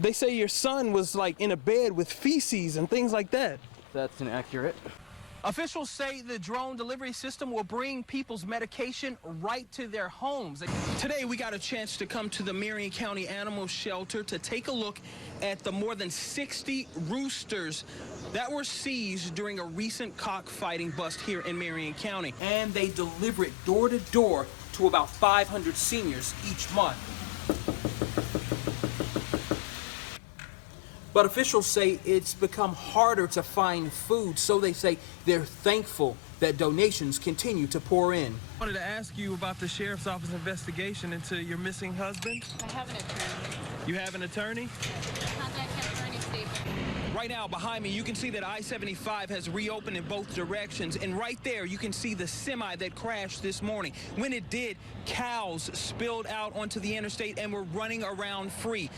They say your son was like in a bed with feces and things like that. That's inaccurate. Officials say the drone delivery system will bring people's medication right to their homes. Today, we got a chance to come to the Marion County Animal Shelter to take a look at the more than 60 roosters that were seized during a recent cockfighting bust here in Marion County. And they deliver it door to door to about 500 seniors each month. But officials say it's become harder to find food, so they say they're thankful that donations continue to pour in. I wanted to ask you about the Sheriff's Office investigation into your missing husband. I have an attorney. You have an attorney? Contact him for any statement. Right now, behind me, you can see that I-75 has reopened in both directions. And right there, you can see the semi that crashed this morning. When it did, cows spilled out onto the interstate and were running around free.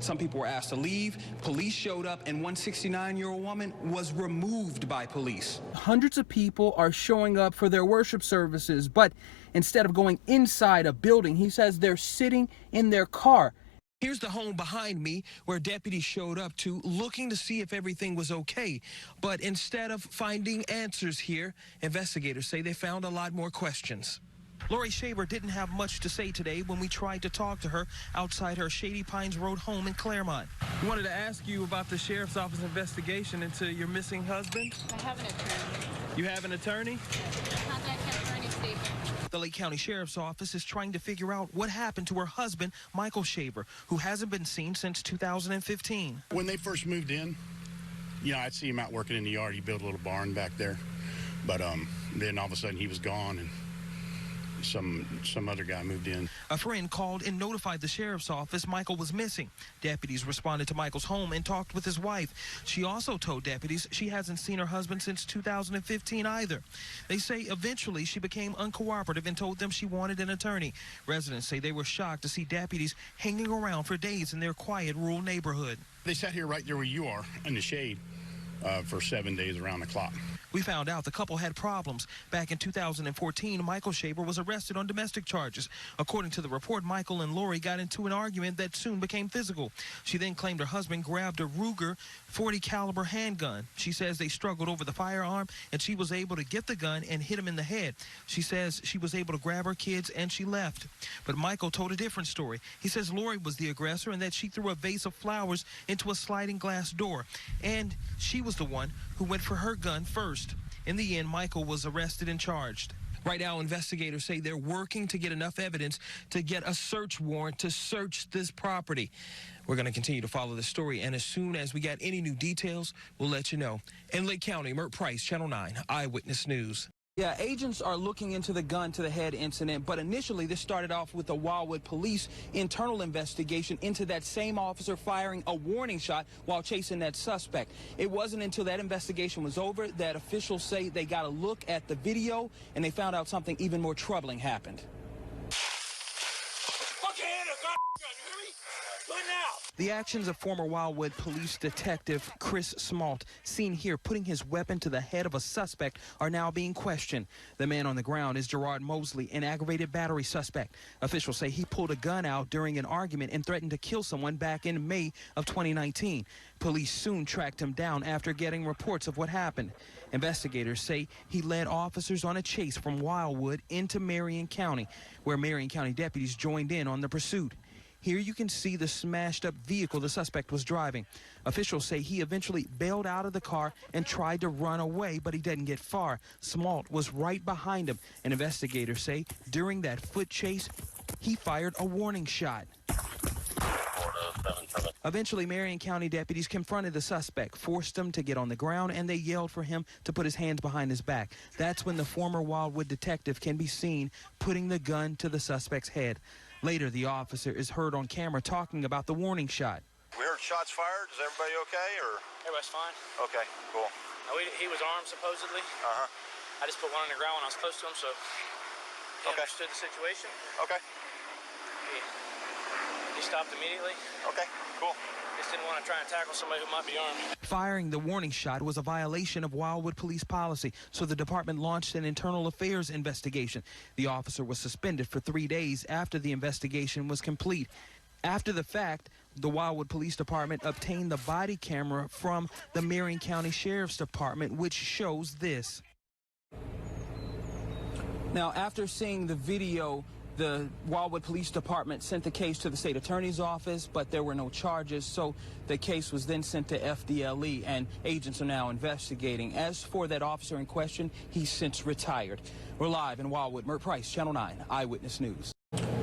Some people were asked to leave. Police showed up, and one 69-year-old woman was removed by police. Hundreds of people are showing up for their worship services, but instead of going inside a building, he says they're sitting in their car. Here's the home behind me where deputies showed up to looking to see if everything was okay. But instead of finding answers here, investigators say they found a lot more questions. Lori Shaver didn't have much to say today when we tried to talk to her outside her Shady Pines Road home in Claremont. We wanted to ask you about the Sheriff's Office investigation into your missing husband. I have an attorney. You have an attorney? Contact him for any statement. The Lake County Sheriff's Office is trying to figure out what happened to her husband, Michael Shaver, who hasn't been seen since 2015. When they first moved in, you know, I'd see him out working in the yard. He built a little barn back there. But then all of a sudden he was gone, and some other guy moved in. A friend called and notified the sheriff's office Michael was missing. Deputies responded to Michael's home and talked with his wife. She also told deputies she hasn't seen her husband since 2015 either. They say eventually she became uncooperative and told them she wanted an attorney. Residents say they were shocked to see deputies hanging around for days in their quiet rural neighborhood. They sat here right there where you are in the shade for 7 days around the clock. We found out the couple had problems. Back in 2014, Michael Shaver was arrested on domestic charges. According to the report, Michael and Lori got into an argument that soon became physical. She then claimed her husband grabbed a Ruger .40 caliber handgun. She says they struggled over the firearm, and she was able to get the gun and hit him in the head. She says she was able to grab her kids, and she left. But Michael told a different story. He says Lori was the aggressor and that she threw a vase of flowers into a sliding glass door, and she was the one who went for her gun first. In the end, Michael was arrested and charged. Right now, investigators say they're working to get enough evidence to get a search warrant to search this property. We're going to continue to follow this story, and as soon as we get any new details, we'll let you know. In Lake County, Myrt Price, Channel 9, Eyewitness News. Yeah, agents are looking into the gun to the head incident, but initially this started off with the Wildwood Police internal investigation into that same officer firing a warning shot while chasing that suspect. It wasn't until that investigation was over that officials say they got a look at the video and they found out something even more troubling happened. The actions of former Wildwood Police Detective Chris Smalt, seen here putting his weapon to the head of a suspect, are now being questioned. The man on the ground is Gerard Mosley, an aggravated battery suspect. Officials say he pulled a gun out during an argument and threatened to kill someone back in May of 2019. Police soon tracked him down after getting reports of what happened. Investigators say he led officers on a chase from Wildwood into Marion County, where Marion County deputies joined in on the pursuit. Here you can see the smashed up vehicle the suspect was driving. Officials say he eventually bailed out of the car and tried to run away, but he didn't get far. Smalt was right behind him, and investigators say during that foot chase, he fired a warning shot. Eventually, Marion County deputies confronted the suspect, forced him to get on the ground, and they yelled for him to put his hands behind his back. That's when the former Wildwood detective can be seen putting the gun to the suspect's head. Later, the officer is heard on camera talking about the warning shot. We heard shots fired. Is everybody okay, or? Everybody's fine. Okay, cool. He was armed, supposedly. Uh-huh. I just put one on the ground when I was close to him, so he understood the situation. Okay. He stopped immediately. Okay, cool. Just didn't want to try and tackle somebody who might be armed. Firing the warning shot was a violation of Wildwood Police policy, so the department launched an internal affairs investigation. The officer was suspended for 3 days after the investigation was complete. After the fact, the Wildwood Police Department obtained the body camera from the Marion County Sheriff's Department, which shows this. Now, after seeing the video, the Wildwood Police Department sent the case to the state attorney's office, but there were no charges, so the case was then sent to FDLE, and agents are now investigating. As for that officer in question, he's since retired. We're live in Wildwood. Myrt Price, Channel 9 Eyewitness News.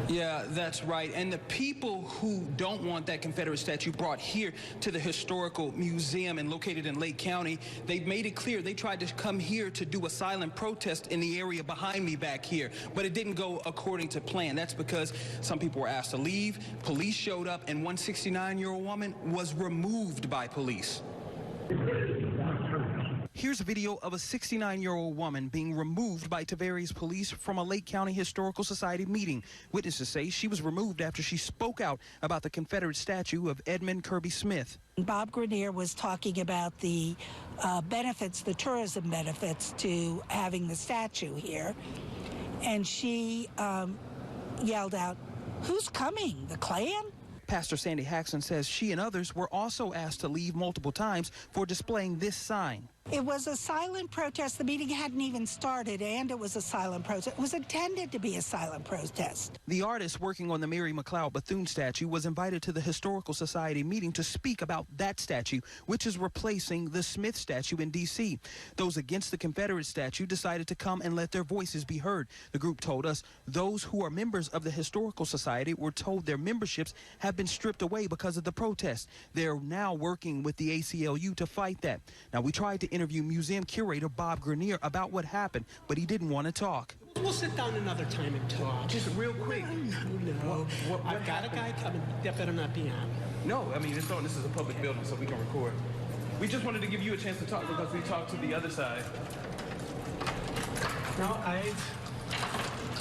Yeah, that's right. And the people who don't want that Confederate statue brought here to the historical museum and located in Lake County, they've made it clear they tried to come here to do a silent protest in the area behind me back here, but it didn't go according to plan. That's because some people were asked to leave, police showed up, and one 69-year-old woman was removed by police. Here's a video of a 69-year-old woman being removed by Tavares police from a Lake County Historical Society meeting. Witnesses say she was removed after she spoke out about the Confederate statue of Edmund Kirby Smith. Bob Grenier was talking about the benefits, the tourism benefits to having the statue here, and she yelled out, "Who's coming, the Klan?" Pastor Sandy Haxon says she and others were also asked to leave multiple times for displaying this sign. It was a silent protest. The meeting hadn't even started, and it was a silent protest. It was intended to be a silent protest. The artist working on the Mary McLeod Bethune statue was invited to the Historical Society meeting to speak about that statue, which is replacing the Smith statue in D.C. Those against the Confederate statue decided to come and let their voices be heard. The group told us those who are members of the Historical Society were told their memberships have been stripped away because of the protest. They're now working with the ACLU to fight that. Now, we tried to interview museum curator Bob Grenier about what happened, but he didn't want to talk. We'll sit down another time and talk. Just real quick. No, I've got a guy coming. That better not be on. No, I mean, this is a public building, so we can record. We just wanted to give you a chance to talk because we talked to the other side. No,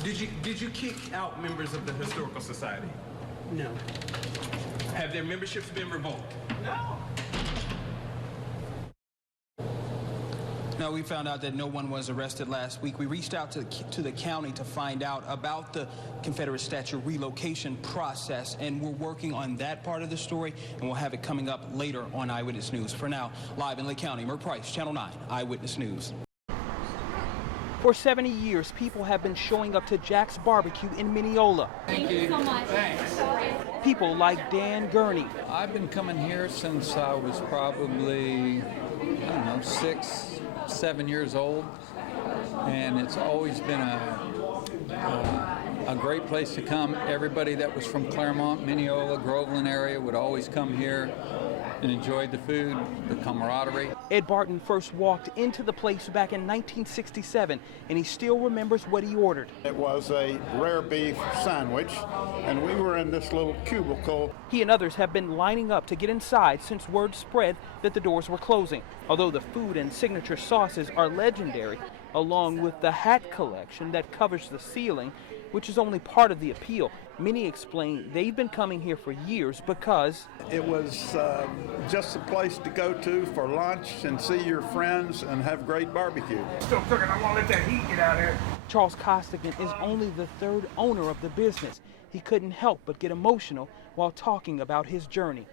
Did you kick out members of the Historical Society? No. Have their memberships been revoked? No. Now, we found out that no one was arrested last week. We reached out to the county to find out about the Confederate statue relocation process, and we're working on that part of the story, and we'll have it coming up later on Eyewitness News. For now, live in Lake County, Myrt Price, Channel 9 Eyewitness News. For 70 years, people have been showing up to Jack's Barbecue in Mineola. Thank you so much. Thanks. People like Dan Gurney. I've been coming here since I was probably, I don't know, 6, 7 years old, and it's always been a great place to come. Everybody that was from Claremont, Mineola, Groveland area would always come here and enjoyed the food, the camaraderie. Ed Barton first walked into the place back in 1967, and he still remembers what he ordered. It was a rare beef sandwich, and we were in this little cubicle. He and others have been lining up to get inside since word spread that the doors were closing. Although the food and signature sauces are legendary, along with the hat collection that covers the ceiling, which is only part of the appeal. Many explain they've been coming here for years because it was just a place to go to for lunch and see your friends and have great barbecue. Still cooking, I want to let that heat get out of here. Charles Costigan is only the third owner of the business. He couldn't help but get emotional while talking about his journey.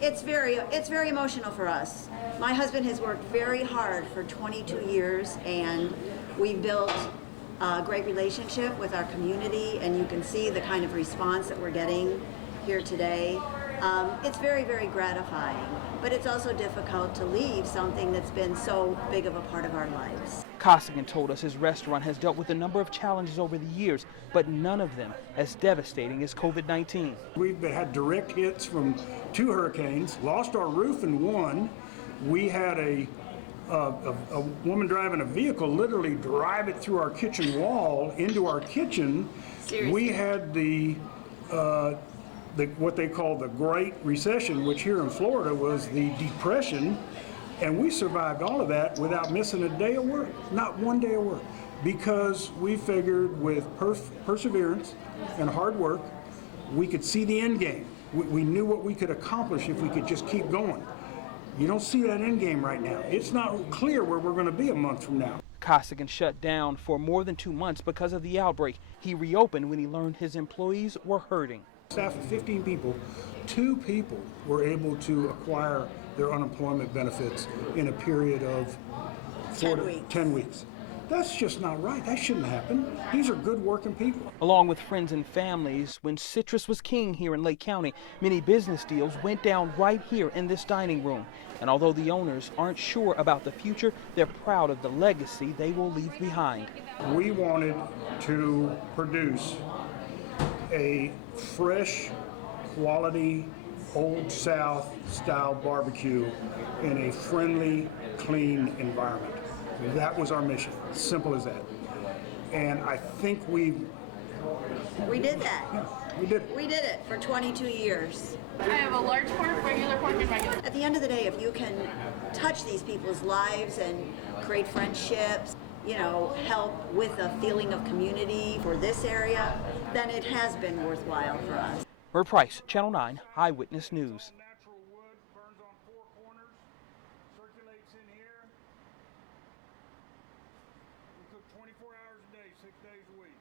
It's very emotional for us. My husband has worked very hard for 22 years, and we've built a great relationship with our community, and you can see the kind of response that we're getting here today. It's very, very gratifying, but it's also difficult to leave something that's been so big of a part of our lives. Costigan told us his restaurant has dealt with a number of challenges over the years, but none of them as devastating as COVID-19. We've had direct hits from 2 hurricanes, lost our roof in one. We had a woman driving a vehicle literally drive it through our kitchen wall into our kitchen. Seriously. We had what they call the Great Recession, which here in Florida was the Depression, and we survived all of that without missing a day of work, not one day of work, because we figured with perseverance and hard work, we could see the end game. We knew what we could accomplish if we could just keep going. You don't see that end game right now. It's not clear where we're going to be a month from now. Costigan shut down for more than 2 months because of the outbreak. He reopened when he learned his employees were hurting. Staff of 15 people, 2 people were able to acquire their unemployment benefits in a period of 10 weeks. That's just not right. That shouldn't happen. These are good working people. Along with friends and families, when citrus was king here in Lake County, many business deals went down right here in this dining room. And although the owners aren't sure about the future, they're proud of the legacy they will leave behind. We wanted to produce a fresh, quality, Old South style barbecue in a friendly, clean environment. That was our mission, simple as that. And I think we did that. Yeah, we did. We did it for 22 years. I have a large pork, regular pork, and regular. At the end of the day, if you can touch these people's lives and create friendships, you know, help with a feeling of community for this area, then it has been worthwhile for us. Myrt Price, Channel 9 Eyewitness News. Natural wood burns on 4 corners, circulates in here. We cook 24 hours a day, 6 days a week.